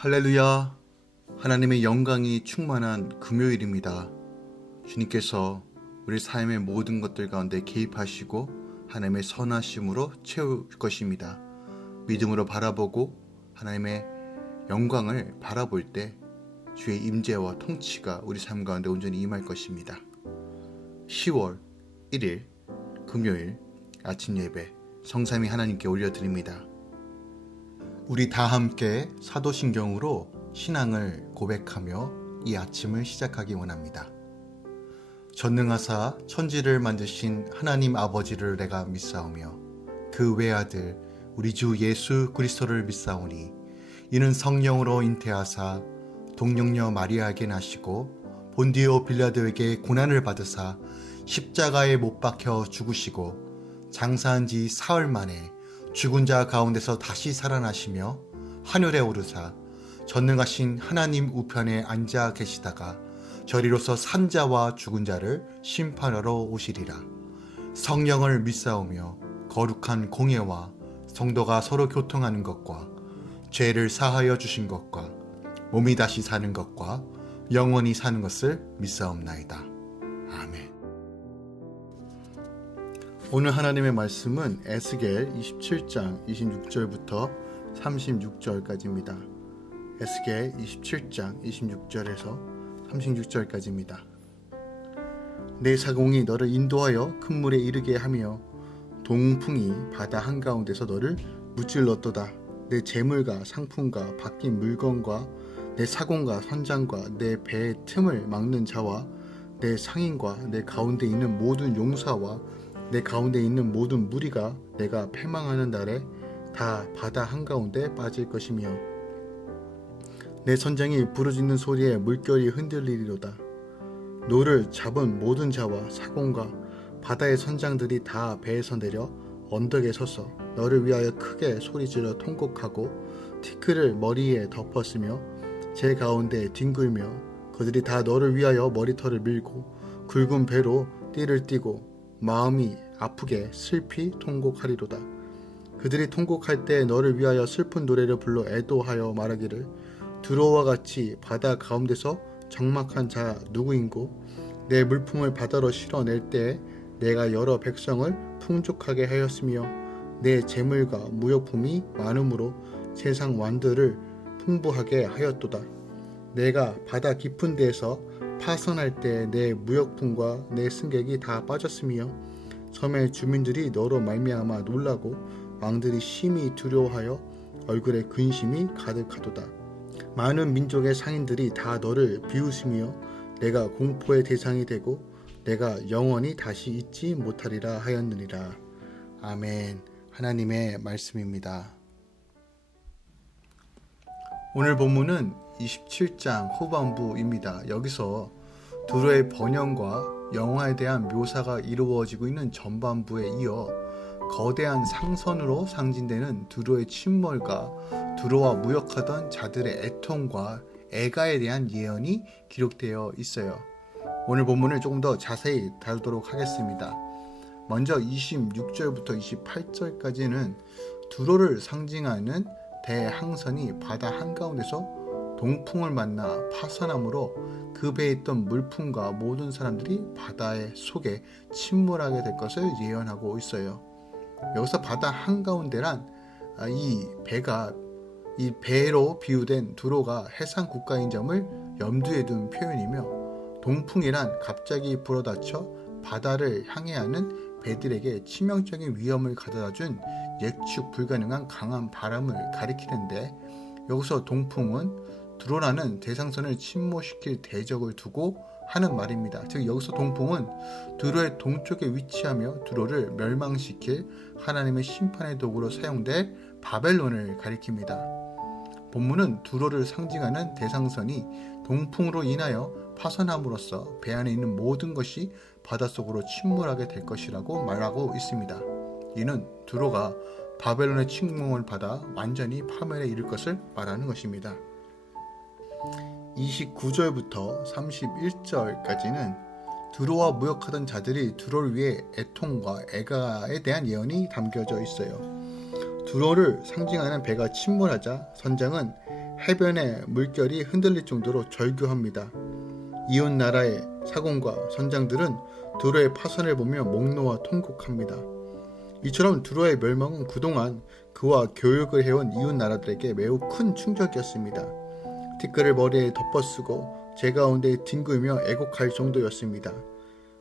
할렐루야. 하나님의 영광이 충만한 금요일입니다. 주님께서 우리 삶의 모든 것들 가운데 개입하시고 하나님의 선하심으로 채울 것입니다. 믿음으로 바라보고 하나님의 영광을 바라볼 때 주의 임재와 통치가 우리 삶 가운데 온전히 임할 것입니다. 10월 1일 금요일 아침 예배 성삼위 하나님께 올려드립니다. 우리 다 함께 사도신경으로 신앙을 고백하며 이 아침을 시작하기 원합니다. 전능하사 천지를 만드신 하나님 아버지를 내가 믿사오며 그 외아들 우리 주 예수 그리스도를 믿사오니 이는 성령으로 잉태하사 동정녀 마리아에게 나시고 본디오 빌라도에게 고난을 받으사 십자가에 못 박혀 죽으시고 장사한 지 사흘 만에 죽은 자 가운데서 다시 살아나시며 하늘에 오르사 전능하신 하나님 우편에 앉아 계시다가 저리로서 산 자와 죽은 자를 심판하러 오시리라. 성령을 믿사오며 거룩한 공예와 성도가 서로 교통하는 것과 죄를 사하여 주신 것과 몸이 다시 사는 것과 영원히 사는 것을 믿사옵나이다. 아멘. 오늘 하나님의 말씀은 에스겔 27장 26절부터 36절까지입니다. 에스겔 27장 26절에서 36절까지입니다. 내 사공이 너를 인도하여 큰 물에 이르게 하며 동풍이 바다 한가운데서 너를 무찔렀도다. 내 재물과 상품과 바뀐 물건과 내 사공과 선장과 내 배의 틈을 막는 자와 내 상인과 내 가운데 있는 모든 용사와 내 가운데 있는 모든 무리가 내가 패망하는 날에 다 바다 한가운데 빠질 것이며 내 선장이 부르짖는 소리에 물결이 흔들리리로다. 노를 잡은 모든 자와 사공과 바다의 선장들이 다 배에서 내려 언덕에 서서 너를 위하여 크게 소리질러 통곡하고 티끌을 머리에 덮었으며 제 가운데 뒹굴며 그들이 다 너를 위하여 머리털을 밀고 굵은 배로 띠를 띠고 마음이 아프게 슬피 통곡하리로다. 그들이 통곡할 때 너를 위하여 슬픈 노래를 불러 애도하여 말하기를 두로와 같이 바다 가운데서 적막한 자 누구인고 내 물품을 바다로 실어낼 때에 내가 여러 백성을 풍족하게 하였으며 내 재물과 무역품이 많음으로 세상 왕들을 풍부하게 하였도다. 내가 바다 깊은 데에서 파선할 때 내 무역품과 내 승객이 다 빠졌으며 섬의 주민들이 너로 말미암아 놀라고 왕들이 심히 두려워하여 얼굴에 근심이 가득하도다. 많은 민족의 상인들이 다 너를 비웃으며 내가 공포의 대상이 되고 내가 영원히 다시 잊지 못하리라 하였느니라. 아멘. 하나님의 말씀입니다. 오늘 본문은 27장 후반부입니다. 여기서 두로의 번영과 영화에 대한 묘사가 이루어지고 있는 전반부에 이어 거대한 상선으로 상징되는 두로의 침몰과 두로와 무역하던 자들의 애통과 애가에 대한 예언이 기록되어 있어요. 오늘 본문을 조금 더 자세히 다루도록 하겠습니다. 먼저 26절부터 28절까지는 두로를 상징하는 대항선이 바다 한가운데서 동풍을 만나 파선함으로 그 배에 있던 물품과 모든 사람들이 바다의 속에 침몰하게 될 것을 예언하고 있어요. 여기서 바다 한가운데란 이 배로 비유된 두로가 해상 국가인 점을 염두에 둔 표현이며 동풍이란 갑자기 불어닥쳐 바다를 향해 하는 배들에게 치명적인 위험을 가져다준 예측 불가능한 강한 바람을 가리키는데 여기서 동풍은 두로라는 대상선을 침몰시킬 대적을 두고 하는 말입니다. 즉 여기서 동풍은 두로의 동쪽에 위치하며 두로를 멸망시킬 하나님의 심판의 도구로 사용될 바벨론을 가리킵니다. 본문은 두로를 상징하는 대상선이 동풍으로 인하여 파선함으로써 배 안에 있는 모든 것이 바닷속으로 침몰하게 될 것이라고 말하고 있습니다. 이는 두로가 바벨론의 침공을 받아 완전히 파멸에 이를 것을 말하는 것입니다. 29절부터 31절까지는 두로와 무역하던 자들이 두로를 위해 애통과 애가에 대한 예언이 담겨져 있어요. 두로를 상징하는 배가 침몰하자 선장은 해변의 물결이 흔들릴 정도로 절규합니다. 이웃 나라의 사공과 선장들은 두로의 파선을 보며 목 놓아 통곡합니다. 이처럼 두로의 멸망은 그동안 그와 교역을 해온 이웃 나라들에게 매우 큰 충격이었습니다. 티끌을 머리에 덮어쓰고 제 가운데 뒹굴며 애곡할 정도였습니다.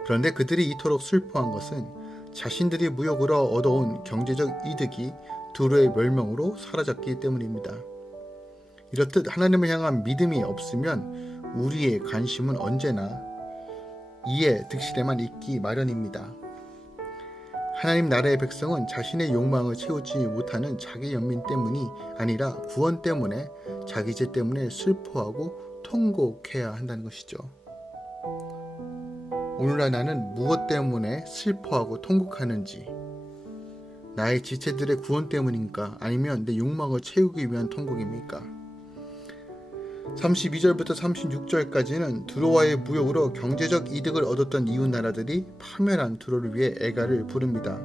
그런데 그들이 이토록 슬퍼한 것은 자신들이 무역으로 얻어온 경제적 이득이 두로의 멸망으로 사라졌기 때문입니다. 이렇듯 하나님을 향한 믿음이 없으면 우리의 관심은 언제나 이의 득실에만 있기 마련입니다. 하나님 나라의 백성은 자신의 욕망을 채우지 못하는 자기 연민 때문이 아니라 구원 때문에 자기 죄 때문에 슬퍼하고 통곡해야 한다는 것이죠. 오늘날 나는 무엇 때문에 슬퍼하고 통곡하는지, 나의 지체들의 구원 때문인가 아니면 내 욕망을 채우기 위한 통곡입니까? 32절부터 36절까지는 두로와의 무역으로 경제적 이득을 얻었던 이웃 나라들이 파멸한 두로를 위해 애가를 부릅니다.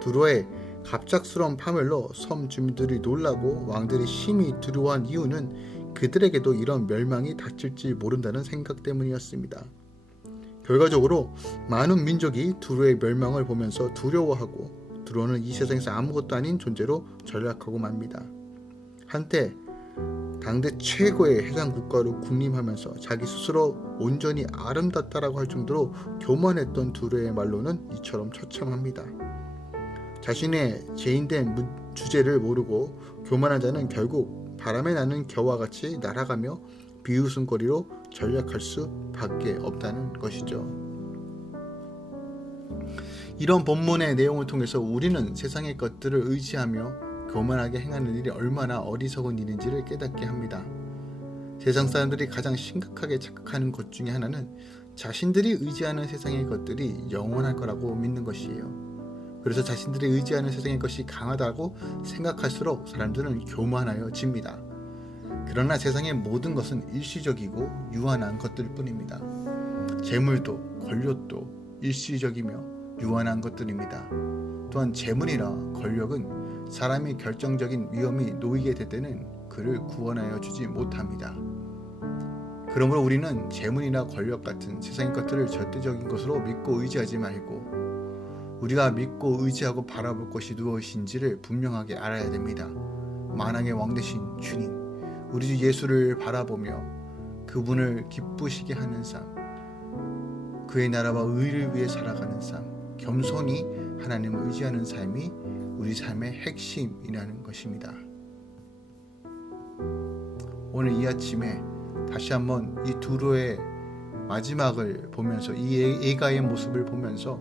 두로의 갑작스러운 파멸로 섬 주민들이 놀라고 왕들이 심히 두려워한 이유는 그들에게도 이런 멸망이 닥칠지 모른다는 생각 때문이었습니다. 결과적으로 많은 민족이 두로의 멸망을 보면서 두려워하고 두로는 이 세상에서 아무것도 아닌 존재로 전락하고 맙니다. 한때 당대 최고의 해상 국가로 군림하면서 자기 스스로 온전히 아름답다라고 할 정도로 교만했던 두로의 말로는 이처럼 처참합니다. 자신의 죄인된 주제를 모르고 교만한 자는 결국 바람에 나는 겨와 같이 날아가며 비웃음거리로 전락할 수밖에 없다는 것이죠. 이런 본문의 내용을 통해서 우리는 세상의 것들을 의지하며 교만하게 행하는 일이 얼마나 어리석은 일인지를 깨닫게 합니다. 세상 사람들이 가장 심각하게 착각하는 것 중에 하나는 자신들이 의지하는 세상의 것들이 영원할 거라고 믿는 것이에요. 그래서 자신들이 의지하는 세상의 것이 강하다고 생각할수록 사람들은 교만하여집니다. 그러나 세상의 모든 것은 일시적이고 유한한 것들 뿐입니다. 재물도 권력도 일시적이며 유한한 것들입니다. 또한 재물이나 권력은 사람이 결정적인 위험이 놓이게 될 때는 그를 구원하여 주지 못합니다. 그러므로 우리는 재물이나 권력 같은 세상의 것들을 절대적인 것으로 믿고 의지하지 말고 우리가 믿고 의지하고 바라볼 것이 무엇인지를 분명하게 알아야 됩니다. 만왕의 왕 되신 주님, 우리 주 예수를 바라보며 그분을 기쁘시게 하는 삶, 그의 나라와 의를 위해 살아가는 삶, 겸손히 하나님을 의지하는 삶이 우리 삶의 핵심이라는 것입니다. 오늘 이 아침에 다시 한번 이 두로의 마지막을 보면서 이 애가의 모습을 보면서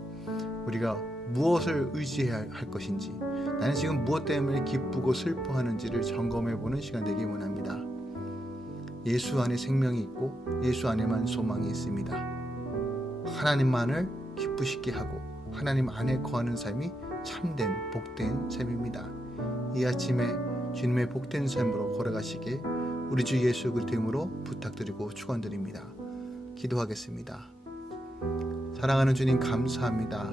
우리가 무엇을 의지해야 할 것인지, 나는 지금 무엇 때문에 기쁘고 슬퍼하는지를 점검해보는 시간 되기 원합니다. 예수 안에 생명이 있고 예수 안에만 소망이 있습니다. 하나님만을 기쁘시게 하고 하나님 안에 거하는 삶이 참된 복된 삶입니다. 이 아침에 주님의 복된 삶으로 걸어가시길 우리 주 예수 그리스도 이름으로 부탁드리고 축원드립니다. 기도하겠습니다. 사랑하는 주님, 감사합니다.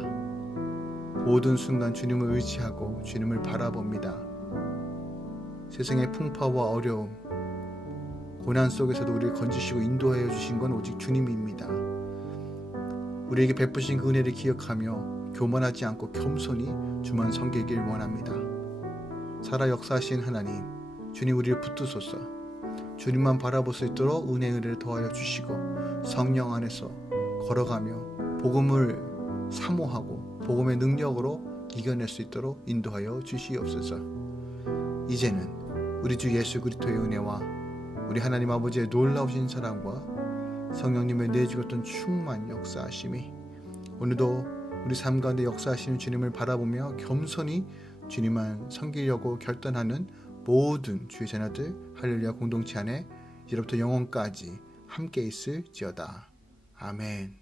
모든 순간 주님을 의지하고 주님을 바라봅니다. 세상의 풍파와 어려움, 고난 속에서도 우리를 건지시고 인도하여 주신 건 오직 주님입니다. 우리에게 베푸신 그 은혜를 기억하며 교만하지 않고 겸손히 주만 섬기길 원합니다. 살아 역사하신 하나님, 주님 우리를 붙드소서. 주님만 바라볼 수 있도록 은혜를 더하여 주시고 성령 안에서 걸어가며 복음을 사모하고 복음의 능력으로 이겨낼 수 있도록 인도하여 주시옵소서. 이제는 우리 주 예수 그리스도의 은혜와 우리 하나님 아버지의 놀라우신 사랑과 성령님의 내주셨던 충만 역사하심이 오늘도 우리 삶 가운데 역사하시는 주님을 바라보며 겸손히 주님만 섬기려고 결단하는 모든 주의 자녀들 할렐루야 공동체 안에 이제부터 영원까지 함께 있을지어다. 아멘.